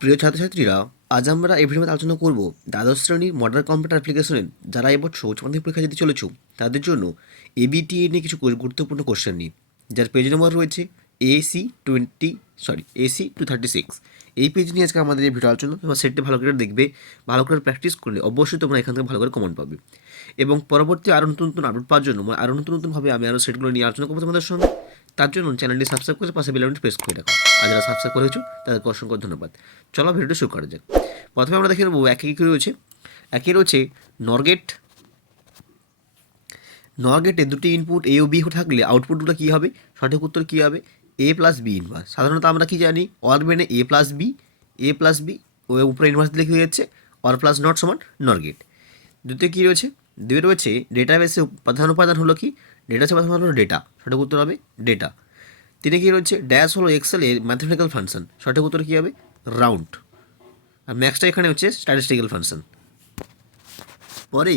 প্রিয় ছাত্রছাত্রীরা, আজ আমরা এই ভিডিওতে আলোচনা করব দ্বাদশ শ্রেণীর মডার্ন কম্পিউটার অ্যাপ্লিকেশনের যারা এবছর উচ্চ মাধ্যমিক পরীক্ষা দিতে চলেছ তাদের জন্য এবিটিএ নিয়ে কিছু গুরুত্বপূর্ণ কোশ্চেন নিয়ে, যার পেজ নম্বর রয়েছে AC 236। এই পেজ নিয়ে আজকে আমাদের এই ভিডিও আলোচনা। এবং সেটটি ভালো করে দেখবে, ভালো করে প্র্যাকটিস করলে অবশ্যই তোমরা এখান থেকে ভালো করে কমেন্ট পাবে। এবং পরবর্তী আরও নতুন নতুন আপডেট পাওয়ার জন্য আরও নতুনভাবে আমি আরও সেটগুলো নিয়ে আলোচনা করবো তোমাদের সঙ্গে। তার জন্য চ্যানেলটি সাবস্ক্রাইব করে পাশে বেল আইকনটি প্রেস করে রাখো। আর যারা সাবস্ক্রাইব করেছো তাদেরকে অসংখ্য ধন্যবাদ। চলো ভিডিওটি শুরু করা যাক। প্রথমে আমরা দেখে নেবো একে কী রয়েছে। একে রয়েছে নরগেট। নরগেটে দুটি ইনপুট এ ও বি থাকলে আউটপুটগুলো কী হবে? সঠিক উত্তর কী হবে? এ প্লাস বি ইনভার্স। সাধারণত আমরা কি জানি, or Bene A plus B ও উপরে ইনভার্স দিলে কী হয়ে যাচ্ছে? অর প্লাস নট সমান নরগেট। দ্বিতীয় কী রয়েছে? দুই রয়েছে ডেটাবেসে প্রধান উপাদান হলো কি? ডেটাবেসে প্রধান হলো ডেটা, সঠিক উত্তর হবে ডেটা। তিনি কী রয়েছে? ড্যাশ হলো এক্সেলের ম্যাথমেটিক্যাল ফাংশন, সঠিক উত্তর কী হবে? রাউন্ড। আর ম্যাক্সটা এখানে হচ্ছে স্ট্যাটিস্টিক্যাল ফাংশন। পরে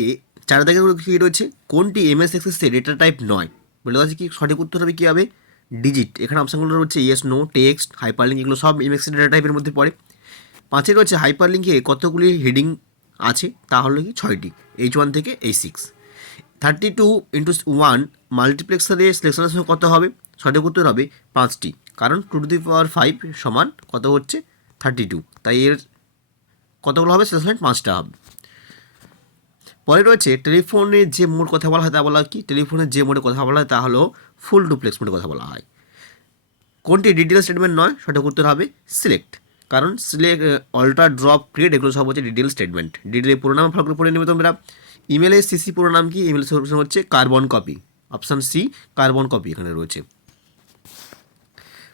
চার দাগের কী রয়েছে? কোনটি এমএস এক্সেসে ডেটা টাইপ নয়? বলে দেওয়া আছে কি? সঠিক উত্তর হবে কী হবে? ডিজিট। এখানে অপশানগুলো রয়েছে ইয়েস, নো, টেক্সট, হাইপারলিঙ্ক, এগুলো সব এমএস ডেটা টাইপের মধ্যে পড়ে। পাঁচে রয়েছে হাইপারলিঙ্কে কতগুলি হেডিং আছে? তা হলো কি? 6টি, H1 থেকে H6। 32x1 মাল্টিপ্লেক্সারে সিলেকশনের সময় কত হবে? সঠিক উত্তর হবে 5টি, কারণ 2^5 সমান কত হচ্ছে? 32, তাই এর কতগুলো হবে? সিলেকশন 5টা হবে। পরে রয়েছে টেলিফোনে যে মোড কথা বলা হয় তা বলা কি? টেলিফোনে যে মোডে কথা বলা হয় তা হলো ফুল ডুপ্লেক্স মোডে কথা বলা হয়। কোনটি ডিটেল স্টেটমেন্ট নয়? সঠিক উত্তর হবে সিলেক্ট, কারণ সিলেক্ট, অল্টার, ড্রপ, ক্রিয়েট এগুলো সব হচ্ছে ডিটেল স্টেটমেন্ট। ডিটেলের পুরো নাম ভালো করে পড়ে নেবে তোমরা। ইমেলের সিসি পুরো নাম কি? ইমেল সলিউশন হচ্ছে carbon copy, option C carbon copy এখানে রয়েছে।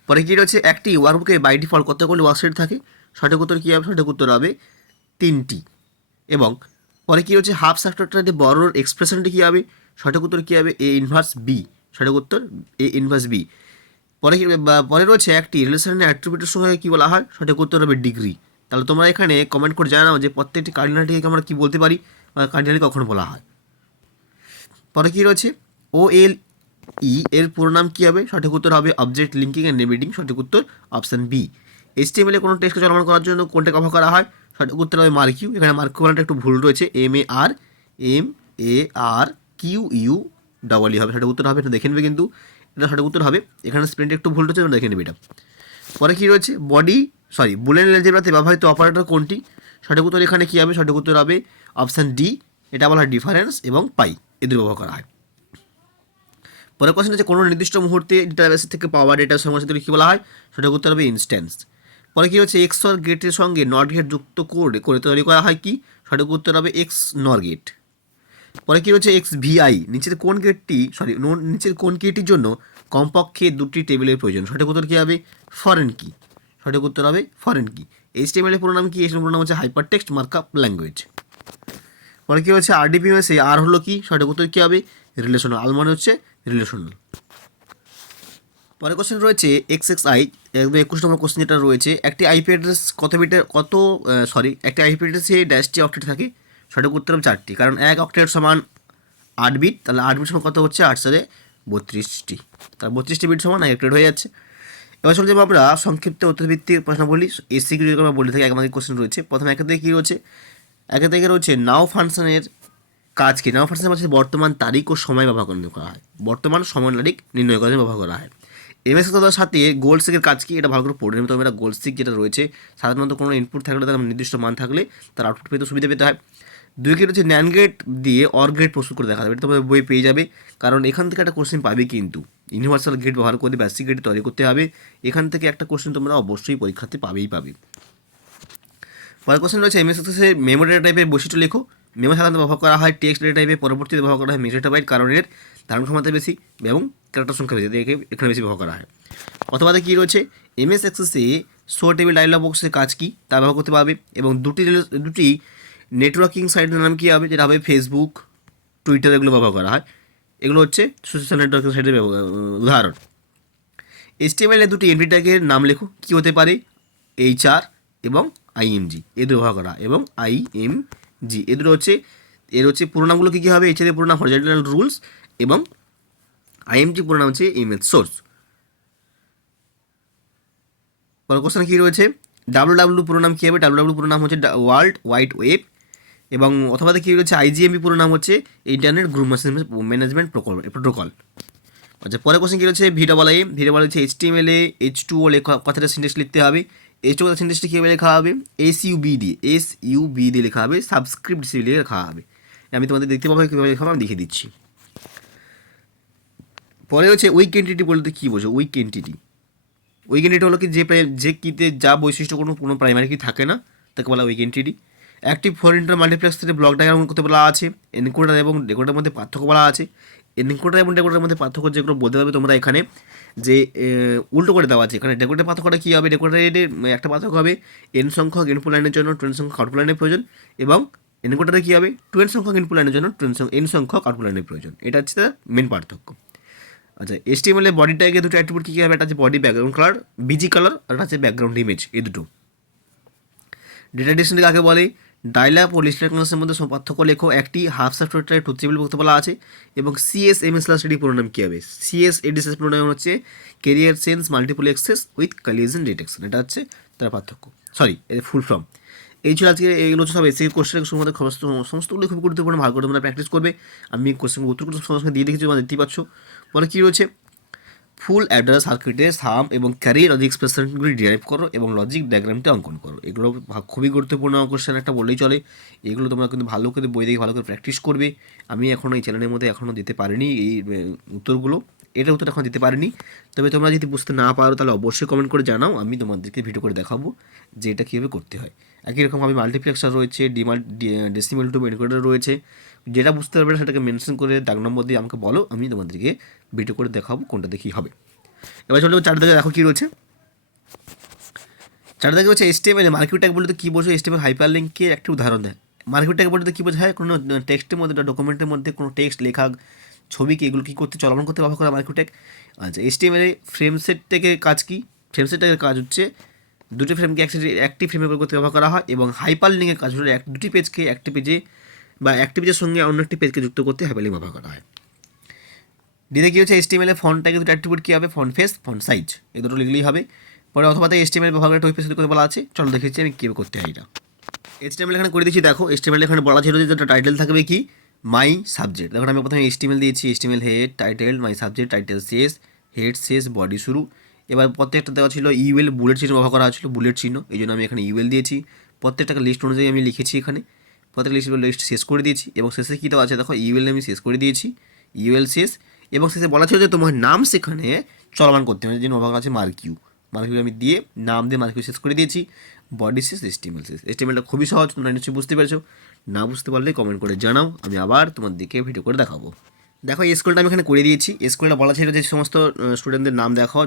পরে কী রয়েছে? একটি ওয়ার্কবুকে বাই ডিফল্ট কতগুলি ওয়ার্কশিট থাকে? সঠিক উত্তর কী হবে? সঠিক উত্তর হবে 3টি। এবং পরে কী রয়েছে? হাফ সাবট্রাক্টরে বড়োর এক্সপ্রেশনটি কী হবে? সঠিক উত্তর কী হবে? এ ইনভার্স বি, সঠিক উত্তর এ ইনভার্স বি। পরে রয়েছে একটি রিলেশনের অ্যাট্রিবিউটের সঙ্গে কী বলা হয়? সঠিক উত্তর হবে ডিগ্রি। তাহলে তোমরা এখানে কমেন্ট করে জানাও যে প্রত্যেকটি কার্ডিনালিটিকে আমরা কী বলতে পারি বা কার্ডিনালি কখন বলা হয়। পরে কী রয়েছে? OLE এর পুরো নাম কী হবে? সঠিক উত্তর হবে অবজেক্ট লিঙ্কিং অ্যান্ড নেমিং, সঠিক উত্তর অপশান বি। HTML এ কোনো টেক্সটকে চলমান করার জন্য কোনটা ব্যবহার করা হয়? সঠিক উত্তর হবে মার্কিউ। এখানে মার্কিউ বানানটা একটু ভুল রয়েছে, MARQUE হবে, সঠিক উত্তর হবে। এটা দেখে নেবে, কিন্তু এটা সঠিক উত্তর হবে। এখানে স্পেলিংটা একটু ভুল রয়েছে, দেখে নেবে এটা। পরে কী রয়েছে? বুলিয়ান অ্যালজেব্রাতে ব্যবহৃত অপারেটর কোনটি? সঠিক উত্তর এখানে কী হবে? সঠিক উত্তর হবে অপশান ডি। এটা বলা হয় ডিফারেন্স এবং পাই, এদের ব্যবহার করা হয়। পরের কোশ্চেন হচ্ছে কোনো নির্দিষ্ট মুহূর্তে ডেটাবেস থেকে পাওয়া ডেটার সমস্যা কী বলা হয়? সঠিক উত্তর হবে ইনস্ট্যান্স। পরে কী হচ্ছে? XOR গেটের সঙ্গে নট গেট যুক্ত করে তৈরি করা হয় কি? সঠিক উত্তর হবে XNOR গেট। পরে কী হচ্ছে? XVI নিচের কোন কিটির জন্য কমপক্ষে 2টি টেবিলের প্রয়োজন? সঠিক উত্তর কী হবে? ফরেন কি, সঠিক উত্তর হবে ফরেন কি। HTML এর পুরো নাম কি? HTML পুরো নাম হচ্ছে হাইপার টেক্সট মার্কআপ ল্যাঙ্গুয়েজ। পরে কী হচ্ছে? RDBMS আর হলো কি? সঠিক উত্তর কী হবে? রিলেশনাল। আল মানে হচ্ছে রিলেশনাল। পরের কোশ্চেন রয়েছে XXI, একদম 21 নম্বর কোশ্চেন যেটা রয়েছে, একটি আইপি অ্যাড্রেস একটি আইপি অ্যাড্রেসে ড্যাশটি অক্টেট থাকে? সঠিক উত্তর হবে 4টি, কারণ 1 অক্টেট সমান 8 বিট, তাহলে 8 বিট সমান কত হচ্ছে? 832টি, তার 32টি বিট সমান 1 অক্টেট হয়ে যাচ্ছে। এবার চলে যাবো আমরা সংক্ষিপ্ত উত্তরভিত্তিক প্রশ্নাবলী, এসিকিউ যেগুলো আমরা বলে থাকি। একমাত্র কোশ্চেন রয়েছে। প্রথমে একে থেকে কী রয়েছে? একে থেকে রয়েছে নাও ফাংশনের কাজ কি? নাও ফাংশনের মধ্যে বর্তমান তারিখ ও সময় ব্যবহার করা হয়, বর্তমান সময় তারিখ নির্ণয় করার জন্য ব্যবহার করা হয়। এমএস এক্সেলের সাথে গোল সিকের কাজ কি? এটা ভালো করে পড়ে নেবে। তবে এটা গোল সিক যেটা রয়েছে, সাধারণত কোনো ইনপুট থাকলে তার নির্দিষ্ট মান থাকলে তার আউটপুট পেতে সুবিধা পেতে হয়। 2 কি রয়েছে? ন্যান্ড গেট দিয়ে অর গেট প্রস্তুত করে দেখা যাবে। এটা তোমাদের বই পেয়ে যাবে, কারণ এখান থেকে একটা কোশ্চেন পাবে। কিন্তু ইউনিভার্সাল গেট ব্যবহার করে বেসিক গেট তৈরি করতে হবে। এখান থেকে একটা কোশ্চেন তোমরা অবশ্যই পরীক্ষাতে পাবে। পরের কোশ্চেন রয়েছে এমএস এক্সেলের মেমোরি ডেটা টাইপের বৈশিষ্ট্য লেখো। মেমো সাধারণত ব্যবহার করা হয় টেক্সট ডেটা টাইপে, পরবর্তীতে ব্যবহার করা হয় মেগাবাইট, কারণ এর ধারণ ক্ষমতা বেশি এবং ক্যারেক্টার সংখ্যা বেশি, এখানে বেশি ব্যবহার করা হয়। অথবা কী রয়েছে? এমএস এক্সেসে শো টেবিল ডায়লগ বক্সের কাজ কি? তা ব্যবহার করতে পারবে। এবং দুটি নেটওয়ার্কিং সাইটের নাম কী হবে? যেটা হবে ফেসবুক, টুইটার, এগুলো ব্যবহার করা হয়। এগুলো হচ্ছে সোশ্যাল নেটওয়ার্কিং সাইটের উদাহরণ। HTML এর 2টি এন্ট্রি ট্যাগের নাম লেখো। কী হতে পারে? HR এবং IMG এদের ব্যবহার করা, এবং IMG এর পুরো নামগুলো কী হবে? HTML এর পুরো নাম হরিজন্টাল রুলস এবং IMG পুরো নাম হচ্ছে ইমেজ সোর্স। পরের কোশ্চেন কী রয়েছে? ডাব্লিউ পুরো নাম কী হবে? ডাব্লিউ পুরো নাম হচ্ছে ওয়ার্ল্ড ওয়াইড ওয়েব, এবং অথবা কী রয়েছে আইজিএমপি পুরো নাম হচ্ছে ইন্টারনেট গ্রুপ ম্যানেজমেন্ট প্রোটোকল। আচ্ছা, পরে কোশ্চেন কী রয়েছে? ভিটা বলা হচ্ছে HTML H2O কথাটা সিনট্যাক্স লিখতে হবে। H2O কথা সিনট্যাক্সটা কীভাবে লেখা হবে? SUB দিয়ে লেখা হবে, সাবস্ক্রিপ্ট দিয়ে লেখা হবে। আমি তোমাদের দেখতে পাবো কীভাবে লেখা হবে, আমি দেখিয়ে দিচ্ছি। পরে হচ্ছে উইক এন্টিটি বলতে কী বোঝো? উইক এন্টিটি হলো কি যে কীতে যা বৈশিষ্ট্য কোনো প্রাইমারি কি থাকে না, তাকে বলা উইক এন্টিটি। অ্যাক্টিভ ফরেন্টার মাল্টিপ্লেক্স থেকে ব্লক ডায়াগ্রাম করতে বলা আছে। এনকোডার এবং ডেকোডারের মধ্যে পার্থক্য বলা আছে। এনকোডার এবং ডেকোডারের মধ্যে পার্থক্য যেগুলো বলতে পারবে তোমরা এখানে, যে উল্টো করে দেওয়া আছে। এখানে ডেকোডারের পার্থক্যটা কী হবে? ডেকোডারের একটা পার্থক্য হবে n সংখ্যক ইনপুট লাইনের জন্য 2n সংখ্যক আউটপুট লাইনের প্রয়োজন, এবং এনকোডারে কী হবে? 2n সংখ্যক ইনপুট লাইনের জন্য n সংখ্যক আউটপুট লাইনের প্রয়োজন। এটা হচ্ছে তার মেন পার্থক্য। আচ্ছা, HTML এর বডি ট্যাগে দুটো অ্যাট্রিবিউট কী হবে? একটা হচ্ছে body background colour, BG colour, আর একটা হচ্ছে ব্যাকগ্রাউন্ড ইমেজ, এই দুটো। ডেটা ডিকশনারি কাকে বলে? ডায়লগ ও লিস্টেড ক্লাসের মধ্যে পার্থক্য লেখো। একটি হাফ সফটওয়্যার ট্রুথ টেবিল বলতে বলা আছে, এবং CSMS/AD পুরোনাম কী হবে? CSAD পুরোনাম হচ্ছে career sense multiple access with collision detection. এটা হচ্ছে তার পার্থক্য, সরি এর ফুল ফর্ম। এই ছিল আজকে, এইগুলো হচ্ছে সব এসএ কোশ্চেন, সমস্তগুলো খুব গুরুত্বপূর্ণ, ভালো করে তোমরা প্র্যাকটিস করবে। আমি কোশ্চেন উত্তরগুলো সঙ্গে দিয়ে দেখেছি, তোমরা দেখতেই পাচ্ছ। পরে কী রয়েছে? ফুল অ্যাড্রেস সার্কিটের সাম এবং ক্যারিয়ার লজিক এক্সপ্রেশনগুলি ডিরাইভ করো এবং লজিক ডায়াগ্রামটা অঙ্কন করো। এগুলো খুবই গুরুত্বপূর্ণ কোশ্চেন একটা বললেই চলে। এগুলো তোমরা কিন্তু ভালো করে বই দেখে ভালো করে প্র্যাকটিস করবে। আমি এখনও এই চ্যানেলের মধ্যে এখনও দিতে পারিনি এই উত্তরগুলো, এটা উত্তর এখন দিতে পারিনি। তবে তোমরা যদি বুঝতে না পারো তাহলে অবশ্যই কমেন্ট করে জানাও, আমি তোমাদেরকে ভিডিও করে দেখাবো যে এটা কীভাবে করতে হয়। একই রকম আমি মাল্টিপ্লেক্সার রয়েছে, ডেসিমাল টু এনকোডার রয়েছে। যেটা বুঝতে পারবে না সেটাকে মেনশন করে দাগ নম্বর দিয়ে আমাকে বলো, আমি তোমাদেরকে ভিডিও করে দেখাবো কোনটা দেখি হবে। এবার চলো চারদিকে দেখো কী রয়েছে। চারদিকে হচ্ছে HTML মার্কেট ট্যাগ বলতে কী বোঝো? HTML হাইপার লিঙ্কের একটি উদাহরণ দেয়। মার্কেট ট্যাগ বলতে কী বোঝায়? কোনো টেক্সটের মধ্যে বা ডকুমেন্টের মধ্যে কোনো টেক্সট লেখা, ছবিকে এগুলো কী করতে চলমান করতে ব্যবহার করা মার্কেট ট্যাগ। আচ্ছা, HTML ফ্রেম সেট ট্যাগের কাজ কী? ফ্রেম সেট ট্যাগের কাজ হচ্ছে দুটি ফ্রেমকে একটি ফ্রেমে করতে ব্যবহার করা হয়, এবং হাইপার লিঙ্কের কাজ হলো দুটি পেজকে একটি পেজে বা একটি পেজের সঙ্গে অন্য একটি পেজকে যুক্ত করতে হাইপার লিঙ্ক ব্যবহার করা হয়। ডিতে কী হচ্ছে? HTML ফন্ট ট্যাগে দুটো অ্যাট্রিবিউট কী হবে? ফন্ট ফেস, ফন্ট সাইজ, এই দুটো লিখলেই হবে। পরে অথবা তাই HTML ব্যবহার করে টপ পেজ করতে বলা আছে। চলো দেখেছি আমি কীভাবে করতে হয় এটা। HTML এখানে করে দিচ্ছি, দেখো HTML এখানে বলা ছিল যে যেটা টাইটেল থাকবে কি মাই সাবজেক্ট। দেখো আমি প্রথমে HTML দিয়েছি, HTML head, title, my subject, title শেষ, হেড শেষ, বডি শুরু। এবার প্রত্যেকটা দেওয়া ছিল UL বুলেট চিহ্ন ব্যবহার করা হয়েছিল, বুলেট চিহ্ন, এই জন্য আমি এখানে UL দিয়েছি। প্রত্যেকটাকে লিস্ট অনুযায়ী আমি লিখেছি এখানে, প্রত্যেকটা লিস্ট শেষ করে দিয়েছি, এবং শেষে কী দেওয়া আছে দেখো UL আমি শেষ করে দিয়েছি, UL শেষ। এবং শেষে বলা ছিল যে তোমার নাম সেখানে চলমান করতে হবে, যে ব্যবহার আছে মার্কিউ আমি দিয়ে নাম দিয়ে মার্কিউ শেষ করে দিয়েছি। বডি শেষ, HTML শেষ। HTMLটা খুবই সহজ, তোমরা নিশ্চয়ই বুঝতে পেরেছো। না বুঝতে পারলে কমেন্ট করে জানাও, আমি আবার তোমাদেরকে ভিডিও করে দেখাবো। দেখো এই স্কুলটা আমি এখানে করে দিয়েছি। স্কুলটা বলা ছিল যে সমস্ত স্টুডেন্টদের নাম দেখাও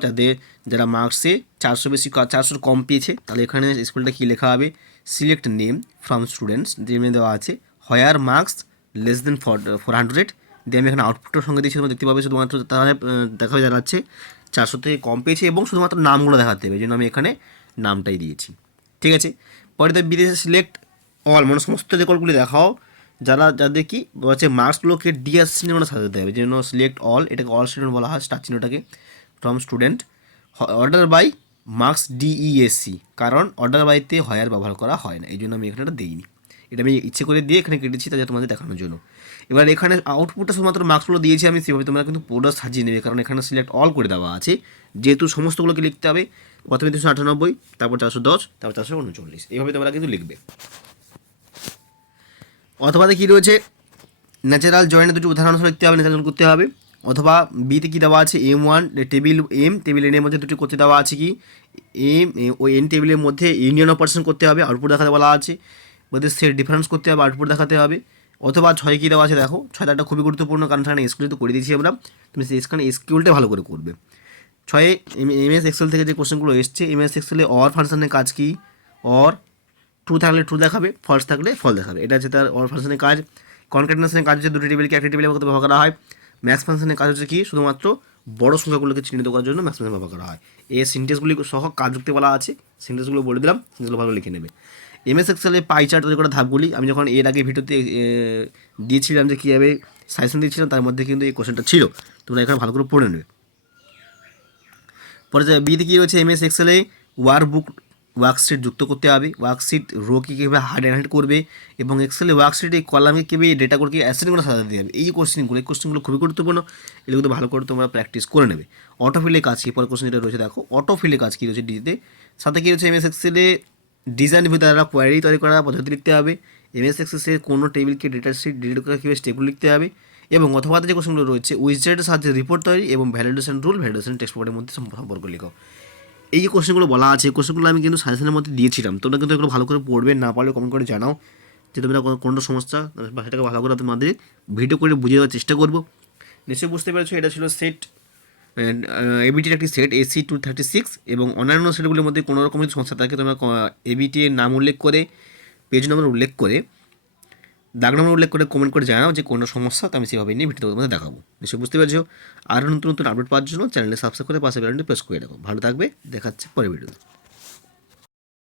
যারা মার্কসে 400 কম পেয়েছে, তাহলে এখানে স্কুলটা কী লেখা হবে? সিলেক্ট নেম ফ্রম স্টুডেন্টস, নেমে দেওয়া আছে হোয়ার মার্কস লেস দেন 400, দিয়ে আমি এখানে আউটপুটের সঙ্গে দিয়েছি, তোমরা দেখতে পাবে। শুধুমাত্র তাহলে দেখা যাচ্ছে 400 থেকে কম পেয়েছে, এবং শুধুমাত্র নামগুলো দেখাতে হবে, এই জন্য আমি এখানে নামটাই দিয়েছি। ঠিক আছে। পরে তো বিদেশে সিলেক্ট অল, মানে সমস্ত রেকর্ডগুলি দেখাও যাদের কি হচ্ছে মার্কসগুলোকে ডিএস চিহ্নের মধ্যে সাজাতে হবে, জন্য সিলেক্ট অল, এটাকে অল স্টুডেন্ট বলা হয়, স্টার চিহ্নটাকে, from student, order by marks DESC, কারণ অর্ডার বাইতে হয়ার ব্যবহার করা হয় না, এই জন্য আমি এখানে দিইনি। এটা আমি ইচ্ছে করে দিয়ে এখানে কেটেছি তাদের তোমাদের দেখানোর জন্য। এবার এখানে আউটপুটটা শুধুমাত্র মার্কসগুলো দিয়েছি আমি, সেভাবে তোমরা কিন্তু পুরো সাজিয়ে নেবে, কারণ এখানে সিলেক্ট অল করে দেওয়া আছে, যেহেতু সমস্তগুলোকে লিখতে হবে। প্রথমে 298, তারপর 410, তারপর 439, এইভাবে তোমরা কিন্তু লিখবে। অথবা কী রয়েছে? ন্যাচারাল জয়েন্টের দুটি উদাহরণ লিখতে হবে, ন্যাচারাল করতে হবে। অথবা বিতে কী দেওয়া আছে? M1 টেবিল এনের মধ্যে দুটি করতে দেওয়া আছে কি ওই N টেবিলের মধ্যে ইউনিয়ন অপারেশন করতে হবে, আউটপুট দেখাতে বলা আছে। ওদের সেট ডিফারেন্স করতে হবে, আউটপুট দেখাতে হবে। অথবা 6 কী দেওয়া আছে দেখো, 6টা খুবই গুরুত্বপূর্ণ, কারণ সেখানে এসকিউল তো করে দিয়েছি আমরা, তুমি সেখানে এসকিউলটা ভালো করে করবে। 6 MS এক্সেল থেকে যে কোশ্চেনগুলো এসছে, MS এক্সেলে অর ফাংশনের কাজ কি? অর ট্রু থাকলে ট্রু দেখাবে, ফলস থাকলে ফল দেখাবে, এটা হচ্ছে তার অর ফাংশনের কাজ। কনক্যাটেনেশনের কাজ হচ্ছে দুটি টেবিলকে একটি টেবিলের মধ্যে ব্যবহার করা হয়। ম্যাক্স ফাংশনের কাজ হচ্ছে কি? শুধুমাত্র বড় সংখ্যাগুলোকে চিহ্নিত করার জন্য ম্যাক্স ফাংশন ব্যবহার করা হয়। এই সিনটেক্সগুলি সহ কাজ যুক্তি বলা আছে, সিনটেক্সগুলো বলে দিলাম, সিনটেক্সগুলো ভালো লিখে নেবে। MS এক্সেলে পাই চার্ট তৈরি করার ধাপগুলি আমি যখন এর আগে ভিডিওতে দিয়েছিলাম যে কীভাবে সাজেশন দিয়েছিলাম, তার মধ্যে কিন্তু এই কোশ্চেনটা ছিল, তোমরা এখানে ভালো করে পড়ে নেবে। পরে বিতে কী রয়েছে? MS এক্সেলে ওয়ার্কবুক ওয়ার্কশিট যুক্ত করতে হবে, ওয়ার্কশিট রো কী কীভাবে হাইড অ্যান্ড করবে, এবং এক্সেলে ওয়ার্কশিটে কলামে কীভাবে ডেটা করে অ্যাসেটগুলো সাজাতে হবে। এই কোশ্চেনগুলো খুবই গুরুত্বপূর্ণ, এগুলো কিন্তু ভালো করে তোমরা প্র্যাকটিস করে নেবে। অটোফিলের কাজ কী, পরে কোশ্চেন যেটা রয়েছে দেখো, অটোফিলের কাজ কী রয়েছে ডিতে, সাথে কী রয়েছে এমএস এক্সেলে ডিজাইন ভিউ দ্বারা কোয়ারি তৈরি করা পদ্ধতি লিখতে হবে, এমএস এক্সেসের কোনো টেবিলকে ডেটা শিট ডিলিট করা কীভাবে স্টেপগুলো লিখতে হবে, এবং অথবা যে কোশ্চেনগুলো রয়েছে উইজার্টের সাহায্যে রিপোর্ট তৈরি এবং ভ্যালিডেশন রুল, ভ্যালিডেশন টেক্সট বোর্ডের মধ্যে সম্পর্ক লিখো। এই যে কোশ্চেনগুলো বলা আছে, কোশ্চেনগুলো আমি কিন্তু সাজেশনের মধ্যে দিয়েছিলাম, তোমরা কিন্তু এগুলো ভালো করে পড়বে, না পারলে কমেন্ট করে জানাও যে তোমরা কোনটা সমস্যা, বা সেটাকে ভালো করে তোমাদের ভিডিও করে বুঝিয়ে দেওয়ার চেষ্টা করবো। নিশ্চয়ই বুঝতে পেরেছো, এটা ছিল সেট এবিটির একটি সেট AC236, এবং অন্যান্য সেটগুলির মধ্যে কোনো রকম যদি সমস্যা থাকে তোমরা এবিটি এর নাম উল্লেখ করে, পেজ নম্বর উল্লেখ করে, দাগ নম্বর উল্লেখ করে কমেন্ট করে জানাও যে কোনো সমস্যা, তো আমি সেভাবে নিয়ে ভিডিওতে তোমাদের দেখাবো। নিশ্চয়ই বুঝতে পেরেছো। আর নতুন নতুন আপডেট পাওয়ার জন্য চ্যানেলে সাবস্ক্রাইব করে পাশে বেলনটি প্রেস করে রাখো। ভালো থাকবে, দেখাচ্ছে পরের ভিডিওতে।